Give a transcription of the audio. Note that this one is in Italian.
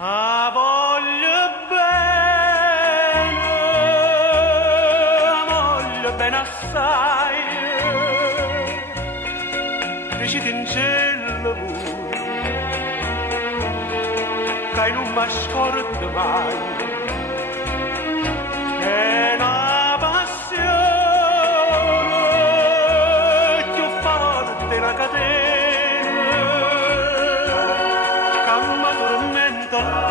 Ah, voglio bene assai, reciti in cielo pure, che non mi scordo mai, è una passione più forte della catena, che mi tormenta